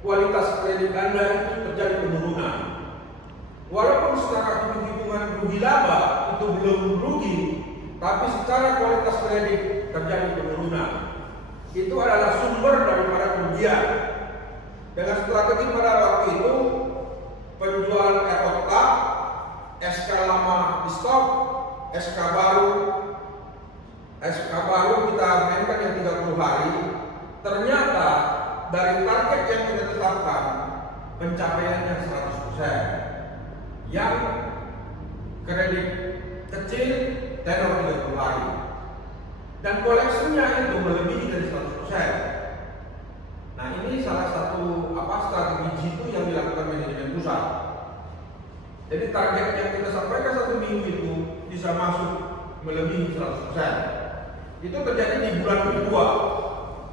kualitas kredit Anda itu terjadi penurunan. Walaupun secara hitung-hitungan rugi laba itu belum rugi, tapi secara kualitas kredit terjadi penurunan. Itu adalah sumber daripada kerugian. Dengan strategi pada waktu itu, penjualan RO tetap, SK lama di stop, SK baru kita mainkan yang 30 hari. Ternyata dari target yang kita tetapkan, pencapaiannya 100%. Yang kredit kecil tenor 30 hari. Dan koleksinya itu melebihi dari 100%. Nah, ini salah satu strategi jitu yang dilakukan manajemen pusat. Jadi target yang kita sampaikan 1 minggu itu bisa masuk melebihi 100%. Itu terjadi di bulan kedua.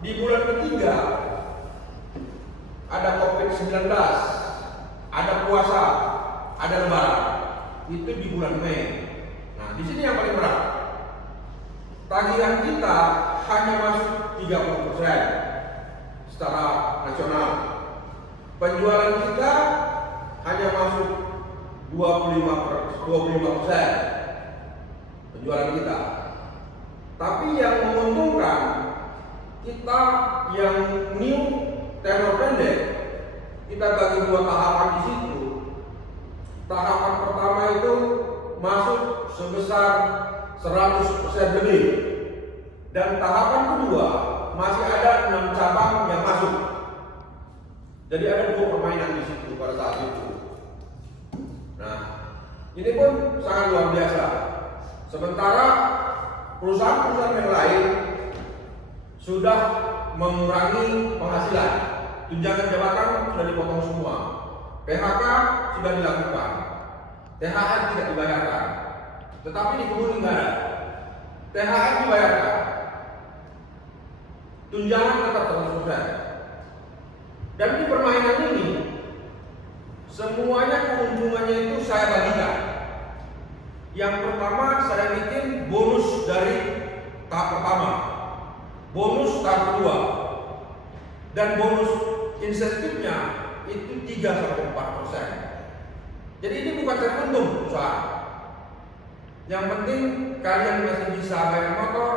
Di bulan ketiga ada COVID-19, ada puasa, ada lebaran. Itu di bulan Mei. Nah, di sini yang paling berat. Tagihan kita hanya masuk 30% secara nasional. Penjualan kita hanya masuk 25% penjualan kita. Tapi yang menguntungkan kita yang new tenor pendek, kita bagi 2 tahapan di situ. Tahapan pertama itu masuk sebesar 100% lebih, dan tahapan kedua masih ada 6 cabang yang masuk. Jadi ada 2 permainan di situ pada saat itu. Nah, ini pun sangat luar biasa. Sementara perusahaan-perusahaan yang lain sudah mengurangi penghasilan, tunjangan jabatan sudah dipotong semua, PHK sudah dilakukan, THR tidak dibayarkan. Tetapi di Kebun enggak ada. THR dibayarkan, tunjangan tetap 100%. Dan di permainan ini semuanya keuntungannya itu saya bagikan. Yang pertama saya bikin bonus dari tahap pertama, bonus tahap kedua, dan bonus insentifnya itu 3-4%. Jadi ini bukan tergantung usaha. Yang penting kalian masih bisa bayar motor,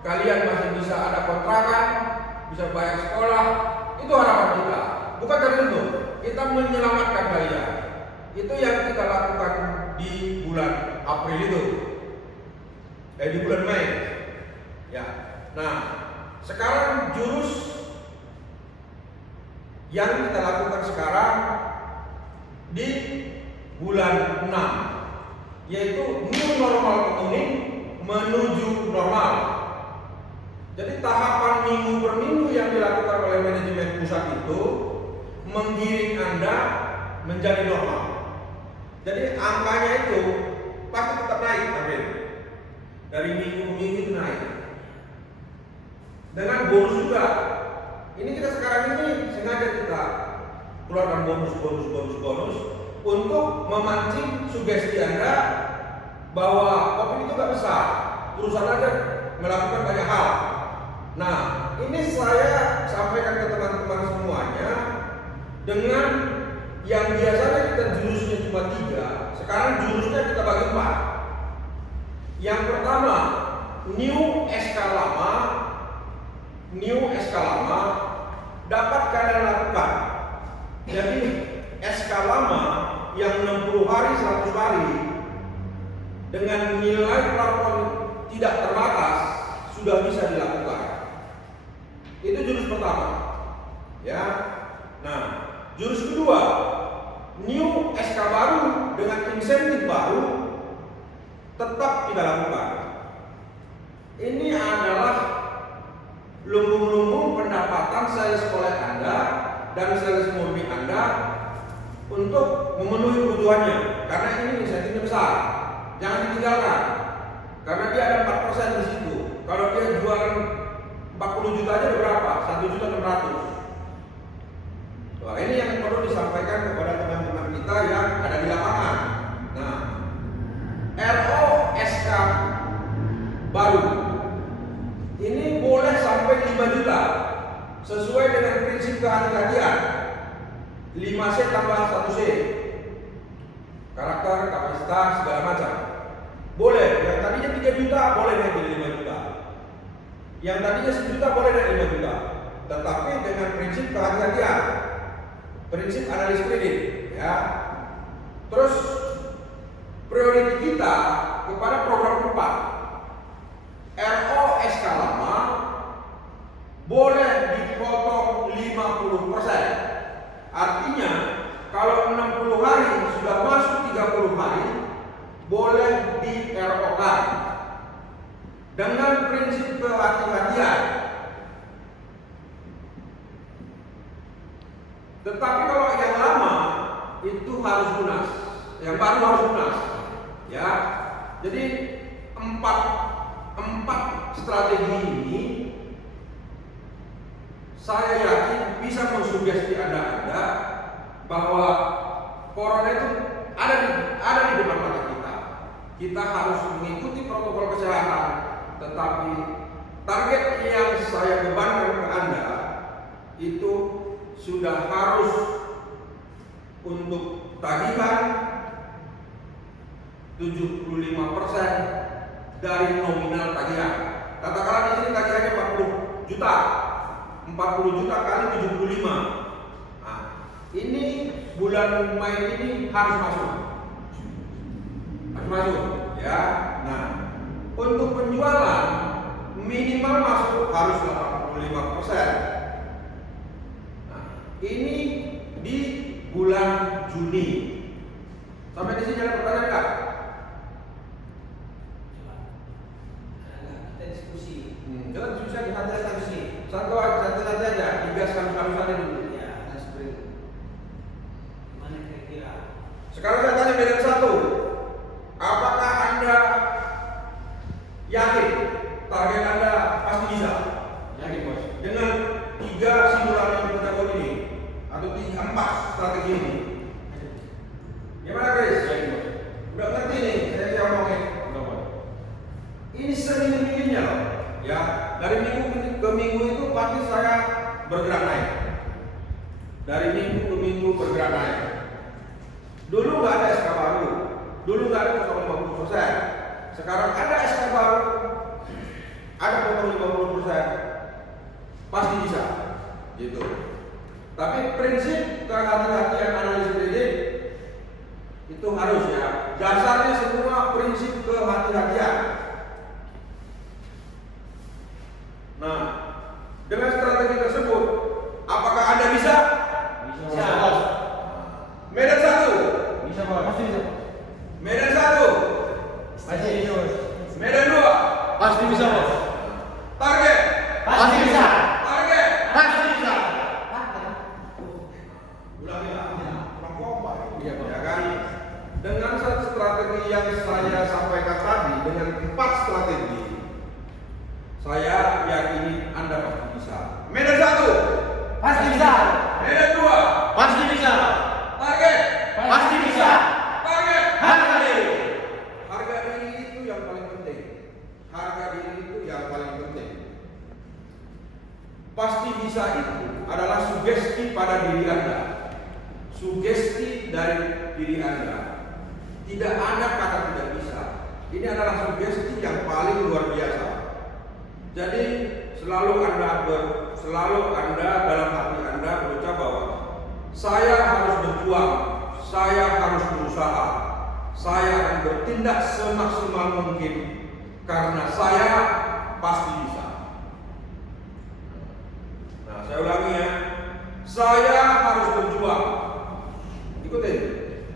kalian masih bisa ada kontrakan, bisa bayar sekolah. Itu harapan kita, bukan tergantung. Kita menyelamatkan kalian. Itu yang kita lakukan di bulan April itu, di bulan Mei. Ya. Nah, sekarang jurus yang kita lakukan sekarang di bulan 6, yaitu new normal accounting menuju normal. Jadi tahapan minggu per minggu yang dilakukan oleh manajemen pusat itu menggiring Anda menjadi normal. Jadi angkanya itu pasti tetap naik, amin. Dari minggu ke minggu itu naik. Dengan bonus juga. Ini kita sekarang ini sengaja kita keluarkan bonus untuk memancing sugesti Anda bahwa kopi itu gak besar, perusahaan aja melakukan banyak hal. Nah, ini saya sampaikan ke teman-teman semuanya dengan yang biasanya kita jurusnya cuma 3, sekarang jurusnya kita bagi 4. Yang pertama, new SK lama dapat kalian lakukan. Jadi SK lama yang 60 hari 100 hari dengan nilai plafon tidak terbatas sudah bisa dilakukan. Itu jurus pertama. Ya. Nah, jurus kedua, new SK baru dengan insentif baru tetap kita lakukan. Ini adalah lumbung-lumbung pendapatan sales oleh Anda dan sales murni Anda untuk memenuhi kebutuhannya, karena ini insentifnya besar. Jangan ditinggalkan, karena dia ada 4% di situ. Kalau dia jualan 40 juta aja berapa? 1.600.000. Wah, ini yang perlu disampaikan kepada teman-teman kita yang ada di lapangan. Nah, RO SK baru ini boleh sampai 5 juta sesuai dengan prinsip kehati-hatian kehati-hatian 5C tambah 1C, karakter, kapasitas, segala macam. Boleh, yang tadinya 3 juta boleh naik jadi 5 juta. Yang tadinya 1 juta boleh naik 5 juta. Tetapi dengan prinsip kehati-hatian, prinsip analis kredit, ya. Terus prioritas kita kepada program 4. RO SK lama boleh dipotong 50%. Artinya kalau 60 hari sudah masuk 30 hari boleh di RO-kan dengan prinsip kehati-hatian. Tetapi kalau yang lama itu harus lunas, yang baru harus lunas, ya. Jadi empat strategi ini saya yakin bisa mensugesti Anda bahwa corona itu ada di depan mata kita. Kita harus mengikuti protokol kesehatan, tetapi target yang saya bebankan ke Anda itu sudah harus untuk tagihan 75% dari nominal tagihan. Katakanlah di sini tagihannya 40 juta. 40 juta kali 75. Nah, ini bulan Mei ini harus masuk. Harus masuk, ya. Nah, untuk penjualan minimal masuk harus 85%. Nah, ini di bulan Juni. Sampai di sini ada pertanyaan enggak? Kita diskusi. Kita diskusi aja, santai Diskusi. santai aja, digas kamu-kamu dulu. Ya, ada sprint. Mana kira-kira? Sekarang saya tanya medan 1. Apakah Anda yakin target Anda pasti bisa? Yakin, Bos. Dengan 3 simulan yang kita buat ini atau 4 strategi ini. Gimana, Chris? Yakin, Bos. Udah ngerti nih, saya ngomongin. Udah, Bos. Ini seminggu-minggunya loh. Ya, dari minggu ke minggu itu pasti saya bergerak naik. Dari minggu ke minggu bergerak naik. Dulu nggak ada SK baru, dulu nggak ada potong 50%. Sekarang ada SK baru, ada potong 50%. Pasti bisa, gitu. Tapi prinsip kehati-hatian analis kredit itu harus, ya. Dasarnya semua prinsip kehati-hatian. Nah, dengan strategi tersebut, apakah Anda bisa? Bisa, Bos. Medan 1. Bisa, Bos. Pasti bisa. Medan 1. Pasti bisa, Bos. Medan 2. Pasti bisa, Bos. Target. Pasti bisa. Target. Pasti bisa. Kurang kompak. Iya, Bos. Ya kan? Dengan satu strategi yang saya sampaikan tadi, dengan 4 strategi, saya yakini Anda pasti bisa. Medan 1. Pasti bisa. Medan 2. Pasti bisa. Target. Pasti bisa. Target. Harga diri. Harga diri itu yang paling penting. Harga diri itu yang paling penting. Pasti bisa itu adalah sugesti pada diri Anda. Sugesti dari diri Anda. Tidak ada kata tidak bisa. Ini adalah sugesti yang paling luar biasa. Jadi selalu Anda dalam hati Anda berucap bahwa saya harus berjuang, saya harus berusaha, saya akan bertindak semaksimal mungkin karena saya pasti bisa. Nah, saya ulangi ya, saya harus berjuang. Ikutin.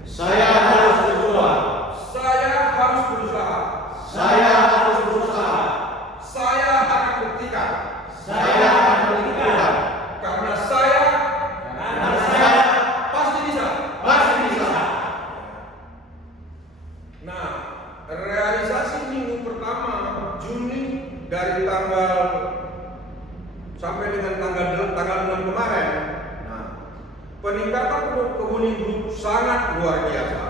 Saya harus berjuang. Saya harus berusaha. Saya harus berusaha. Saya akan buktikan. Saya akan buktikan. Karena saya pasti bisa. Pasti bisa. Nah, realisasi minggu pertama Juni dari tanggal sampai dengan tanggal 6 kemarin. Nah, peningkatan Kebuni Group sangat luar biasa.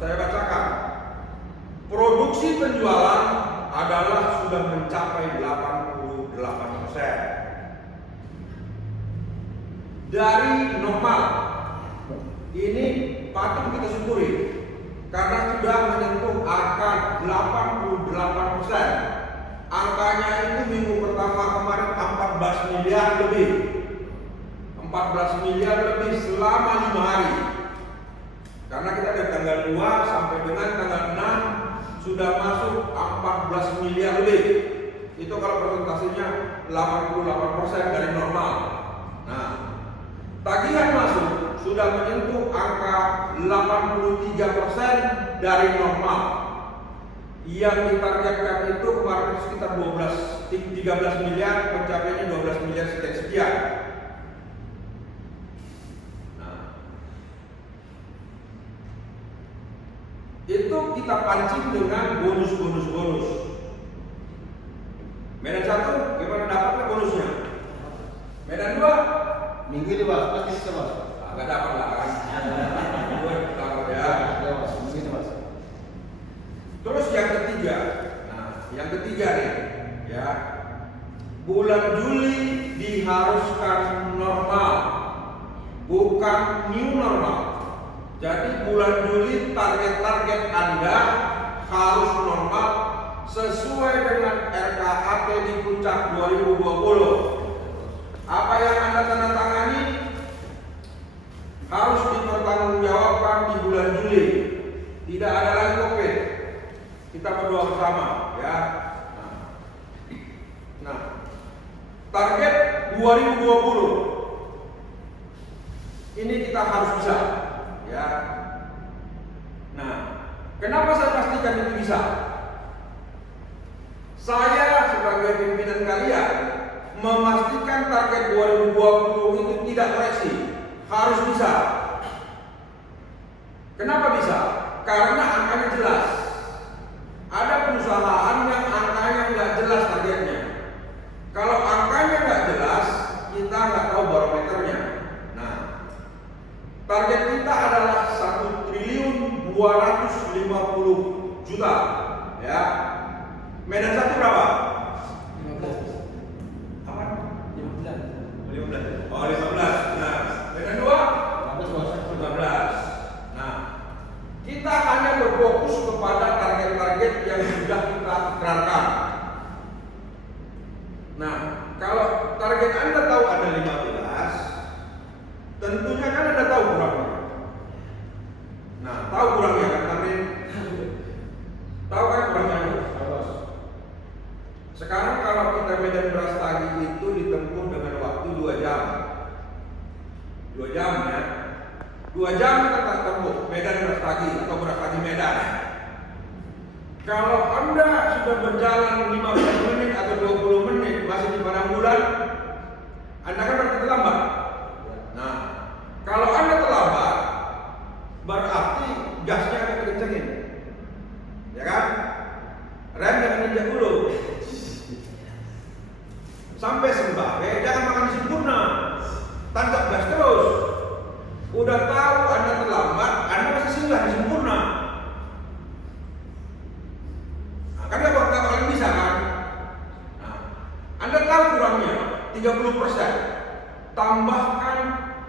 Saya bacakan. Produksi penjualan adalah sudah mencapai 88%. dari normal. Ini patut kita syukuri karena sudah menyentuh angka 88%. Angkanya itu minggu pertama kemarin 14 miliar lebih. 14 miliar lebih selama 5 hari. Karena kita dari tanggal 2 sampai dengan tanggal 6 sudah masuk 14 miliar lebih. Itu kalau persentasenya 88% dari normal. Nah, tagihan masuk sudah menyentuh angka 83% dari normal. Yang ditargetkan itu kemarin sekitar 13 miliar, pencapaiannya 12 miliar sekian. Nah, itu kita pancing dengan bonus. Medan 1 gimana dapatnya bonusnya? Medan 2 minggu ini Mas, pasti bisa Mas. agak dapat lah kan. Dapat ya. Minggu ini Mas. Terus yang ketiga, nah yang ketiga nih, ya bulan Juli diharuskan normal, bukan new normal. Jadi bulan Juli target Anda harus normal sesuai dengan RKAP di puncak 2020. Apa yang Anda tanda tangani harus dipertanggungjawabkan di bulan Juli. Tidak ada lagi COVID. Kita berdoa bersama, ya. Nah, target 2020 ini kita harus bisa, ya. Nah, kenapa saya pastikan itu bisa? Saya sebagai pimpinan kalian memastikan target 2020 itu tidak koreksi, harus bisa. Kenapa bisa? Karena angkanya jelas. Ada perusahaan yang angkanya nggak jelas targetnya. Kalau angkanya nggak jelas, kita nggak tahu barometernya. Nah, target kita adalah 1.250 juta, ya. Medan 1 berapa? 15. Apa? 15. Oh, 15. Nah, Medan 2? 15. Nah, kita hanya berfokus kepada target-target yang sudah kita ikrarkan. Nah, kalau target Anda tahu ada 15, tentunya kan Anda tahu kurangnya. Nah, tahu kurangnya kan, Amin? Tahu kan kurangnya? Sekarang kalau kita Medan Brastagi itu ditempuh dengan waktu 2 jam. 2 jam ya. 2 jam kita tak tempuh Medan Brastagi atau Brastagi Medan. Kalau Anda sudah berjalan 15 menit atau 20 menit masih di padang bulan, Anda kan berarti terlambat. Nah, kalau Anda terlambat, berarti gasnya akan dikencengin, ya kan? Rem jangan injak dulu. Sampai Sembahwe jangan makan sempurna, tancap gas terus. Udah tahu Anda terlambat, Anda masih singgah di sempurna. Nah, kan nggak bakalan bisa kan? Nah, Anda tahu kurangnya 30%, tambahkan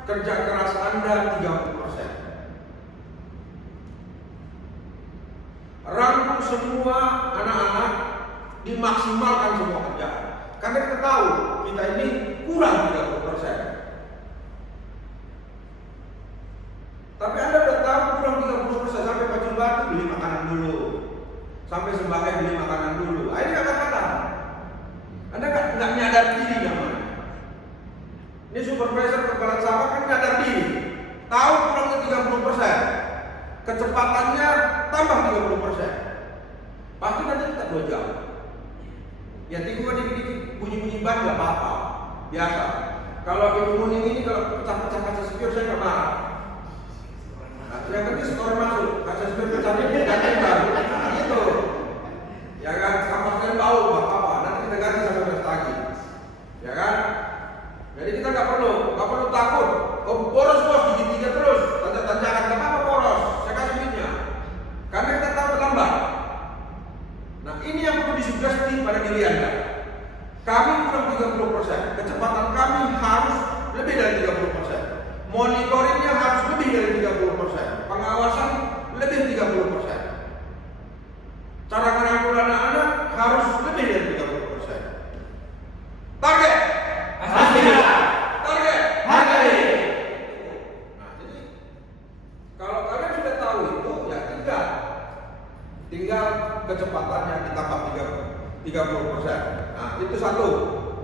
kerja keras Anda 30%. Rangkul semua anak-anak, dimaksimalkan semua kerjaan. Karena kita tahu kita ini kurang 30%. Tapi Anda udah tahu kurang 30%, sampai Pacul Batu beli makanan dulu, sampai Sembahwe beli makanan dulu. Ini kata-kata Anda nggak nyadar diri namanya. Ini supervisor kepala sawah kan nyadar diri, tahu kurangnya 30%, kecepatannya tambah 30%. Pasti nanti kita 2 jam. Ya tiba dikit-dikit bunyi-bunyi ban nggak apa-apa, biasa. Kalau ibu kuning ini kalau pecah-pecah kaca spion saya nggak marah. Nah, yang penting skor masuk, kaca spion pecah-pecah ganti baru. Nah, gitu. Ya kan, kamarnya bau nggak apa-apa, nanti kita ganti sampai Brastagi. Ya kan? Jadi kita nggak perlu takut. Oh boros bos, gigi-gigi terus, tanjakan nggak apa-apa boros, saya kasih duitnya. Karena kita tahu terlambat. Nah, ini yang perlu disugesti pada diri Anda. Kami kurang 30%, kecepatan kami harus lebih dari 30%. monitoringnya harus lebih dari 30%, pengawasan lebih 30%. Cara merangkul anak-anak harus lebih dari 30%. Target. Target. Nah, jadi kalau kalian sudah tahu itu, ya tinggal kecepatannya ditambah 30%. Nah, itu satu.